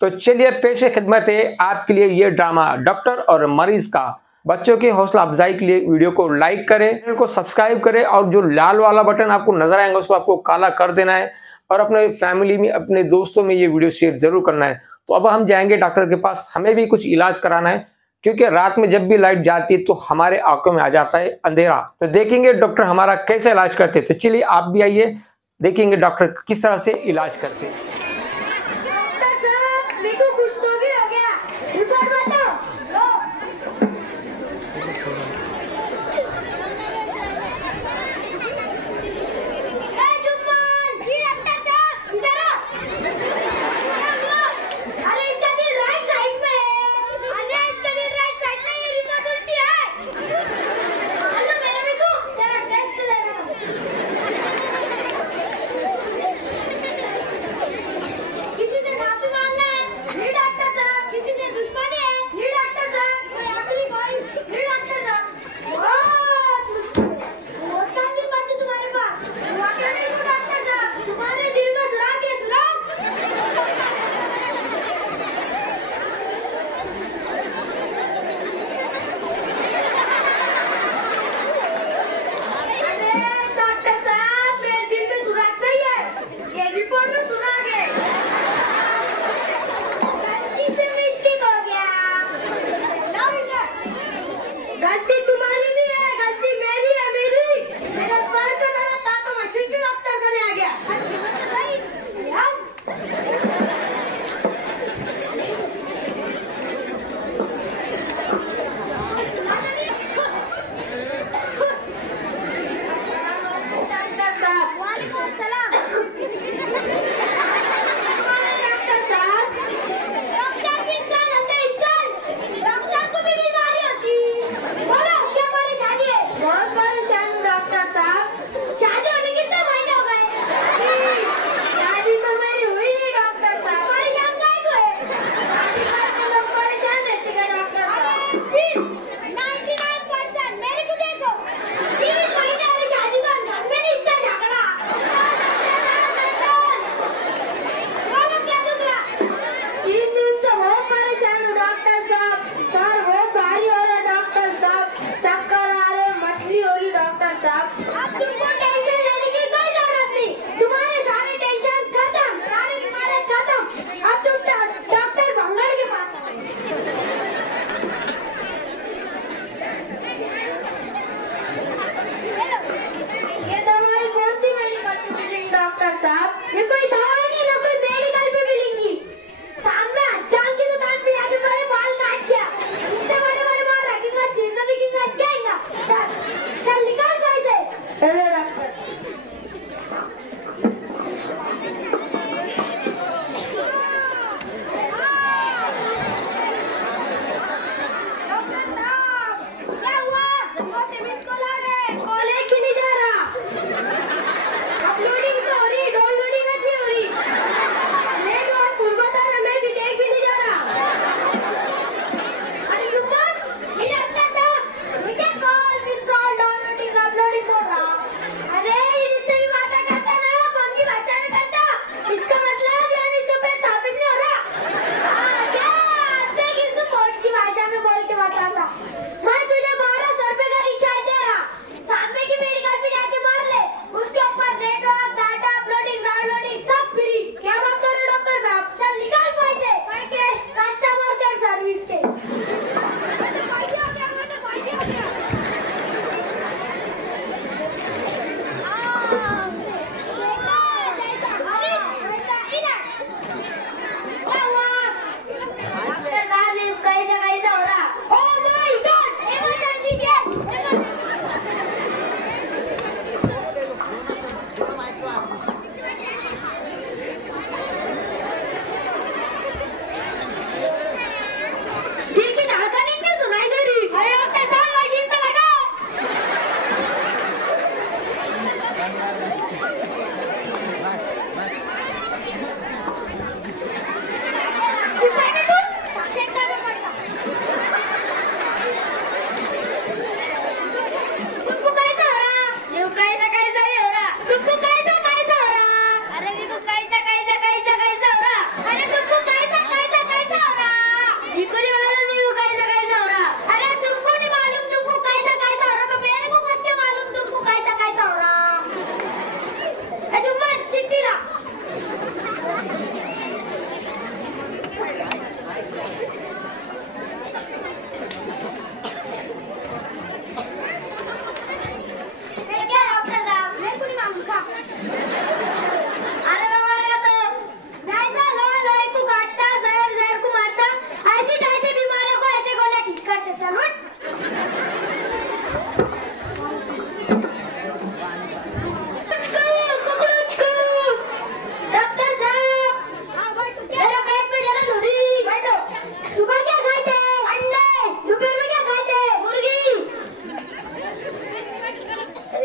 तो चलिए पेश खिदमत है आपके लिए ये ड्रामा डॉक्टर और मरीज का। बच्चों की हौसला अफजाई के लिए वीडियो को लाइक करें, चैनल को सब्सक्राइब करें और जो लाल वाला बटन आपको नजर आएगा उसको आपको काला कर देना है और अपने फैमिली में, अपने दोस्तों में ये वीडियो शेयर जरूर करना है। तो अब हम जाएंगे डॉक्टर के पास, हमें भी कुछ इलाज कराना है क्योंकि रात में जब भी लाइट जाती है तो हमारे आंखों में आ जाता है अंधेरा। तो देखेंगे डॉक्टर हमारा कैसे इलाज करते हैं। तो चलिए आप भी आइए, देखेंगे डॉक्टर किस तरह से इलाज करते हैं।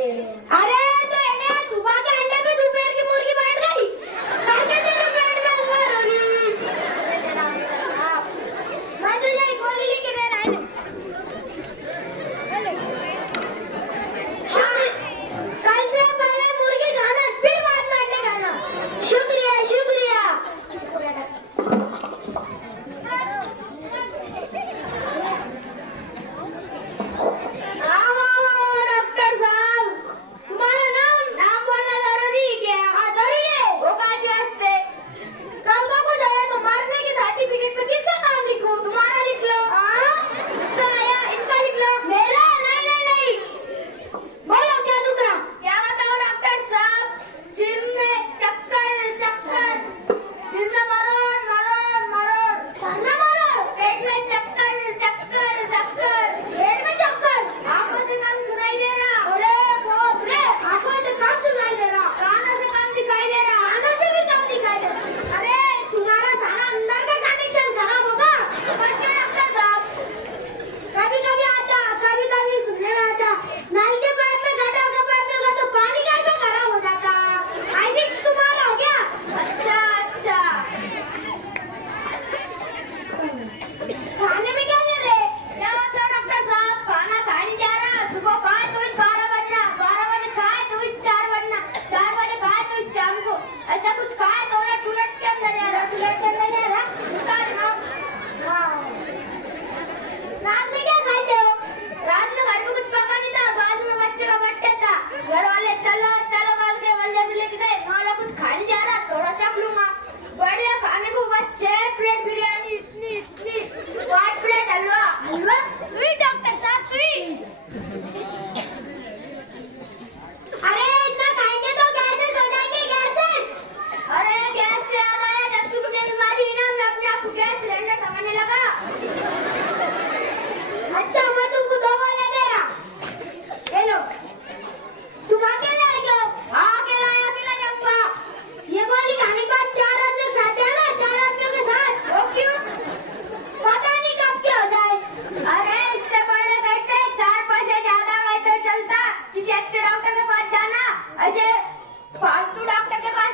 अरे तो इन्हें सुबह के अंडे पे दोपहर की मुर्गी बैठ गई। करके तेरे पेट में अंदर होगी। मैं तो ये गोली लेके ले रहा हूँ। कल से पहले मुर्गी खाना, फिर बाद में अंडे खाना। शुक्रिया शुक्रिया। डॉक्टर साहब, तुम्हारा नाम बोलना जरूरी है। हाँ जरूरी है। वो काज वास्ते कल को कुछ है तो मरने के सर्टिफिकेट पे किसका नाम लिखूं? तुम्हारा लिख लो। इसका या इनका लिख लो। मेरा? नहीं नहीं नहीं। बोलो क्या दुख रहा? क्या बताओ डॉक्टर साहब, सिर में चक्कर चक्कर, सिर में मरोड़ मरोड़ मरोड़, सर में मरोड़, पेट में चक्कर चक्कर चक्कर, पेट में चक्कर, आंखों से कम सुनाई दे रहा। अरे बाप रे, आंखों से कम सुनाई दे रहा, कानों से कम दिखाई दे रहा, कानों से भी कम दिखाई दे रहा। अरे तुम्हारा सारा अंदर का कनेक्शन खराब होगा। पर क्या डॉक्टर साहब, कभी कभी आता, कभी कभी सुनने में आता, नल के पाइप में गटर के पाइप में गया तो पानी कैसे खराब हो जाता? आई थिंक तुम्हारा हो गया। अच्छा अच्छा। खाने में क्या ले रहे? क्या होता डॉक्टर साहब, खाना खा नहीं जा रहा। सुबह खाए तो 12 बजना, 12 बजे खाए तो 4 बजना, 4 बजे खाए तो शाम को, ऐसा कुछ खाए तो टूलेट के अंदर जा रहा, टूलेट के अंदर जा रहा। रात में क्या खाते हो? रात में घर में कुछ पका नहीं था, बाद में बच्चे का बर्थडे था, घर वाले चलो चलो बोल के वजह लेके गए। माला कुछ खा नहीं जा रहा, थोड़ा चख लूंगा। बढ़िया खाने को 6 प्लेट बिरयानी, इतनी इतनी, 8 प्लेट हलवा, हलवा स्वीट डॉक्टर साहब स्वीट। अरे इतना खाएंगे तो गैसेस हो जाएंगे, गैसेस। अरे गैस से याद आया, जब शुरू की बीमारी ना मैं अपने आप को गैस सिलेंडर समझने लगा। अच्छा मैं तुमको 2 गोलियां दे रहा, ले लो। तुम अकेले आई हो? हाँ अकेला जाऊंगा। ये गोली खाने के बाद 4 आदमी साथ जाना, 4 आदमियों के साथ। वो क्यों? पता नहीं कब क्या हो जाए। अरे इससे बड़े बेटे 4 पैसे ज्यादा गए तो चलता, किसी अच्छे डॉक्टर के पास जाना, ऐसे फालतू डॉक्टर के पास